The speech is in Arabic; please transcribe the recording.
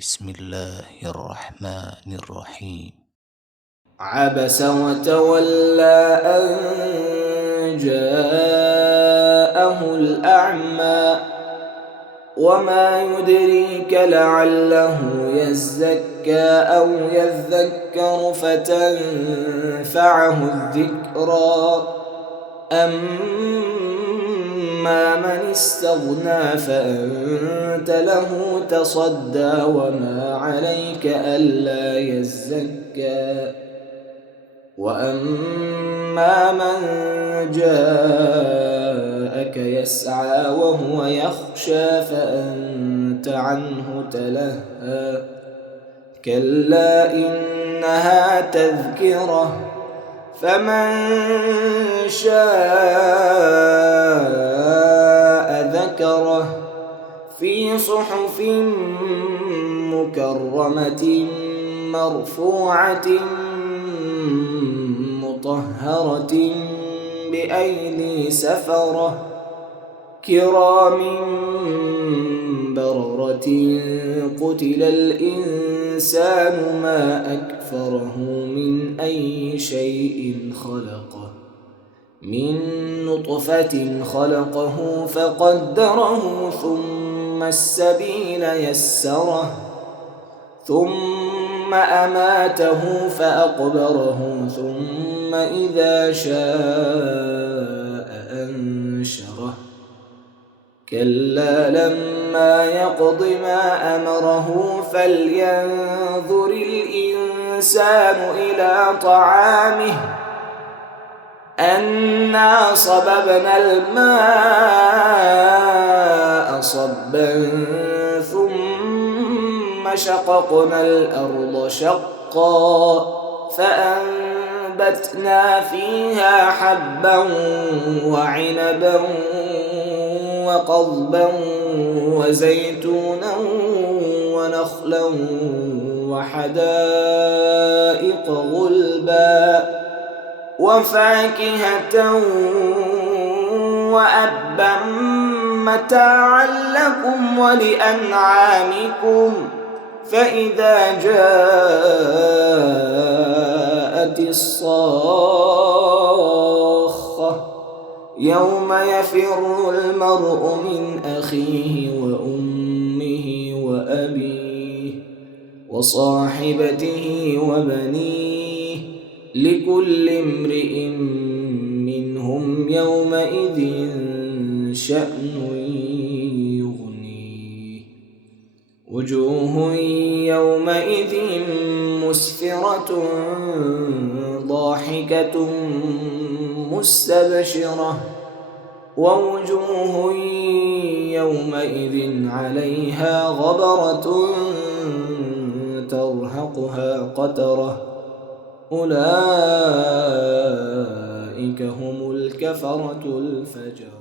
بسم الله الرحمن الرحيم. عبس وتولى أن جاءه الأعمى وما يدريك لعله يزكى أو يذكر فتنفعه الذكرى أما من استغنى فأنت له تصدى وما عليك ألا يزكى وأما من جاءك يسعى وهو يخشى فأنت عنه تلهى كلا إنها تذكرة فمن شاء ذكره في صحف مكرمة مرفوعة مطهرة بأيدي سفرة كرام بررة قتل الإنسان ما أكفره من أي شيء خلقه من نطفة خلقه فقدره ثم السبيل يسره ثم أماته فأقبره ثم إذا شاء أنشره كلا لما يقض ما أمره فلينظر الإنسان إلى طعامه أنا صببنا الماء صبا ثم شققنا الأرض شقا فأنبتنا فيها حبا وعنبا وقضبا وزيتونا ونخلا وحدائق غلبا وفاكهة وأبا متاعا لكم ولأنعامكم فإذا جاءت الصاخة يوم يفر المرء من أخيه وأمه وأبيه وصاحبته وبنيه لكل امرئ منهم يومئذ شأن يغنيه وجوه يومئذ مسفرة ضاحكة مستبشرة ووجوه يومئذ عليها غبرة ترهقها قترة أولئك هم الكفرة الفجرة.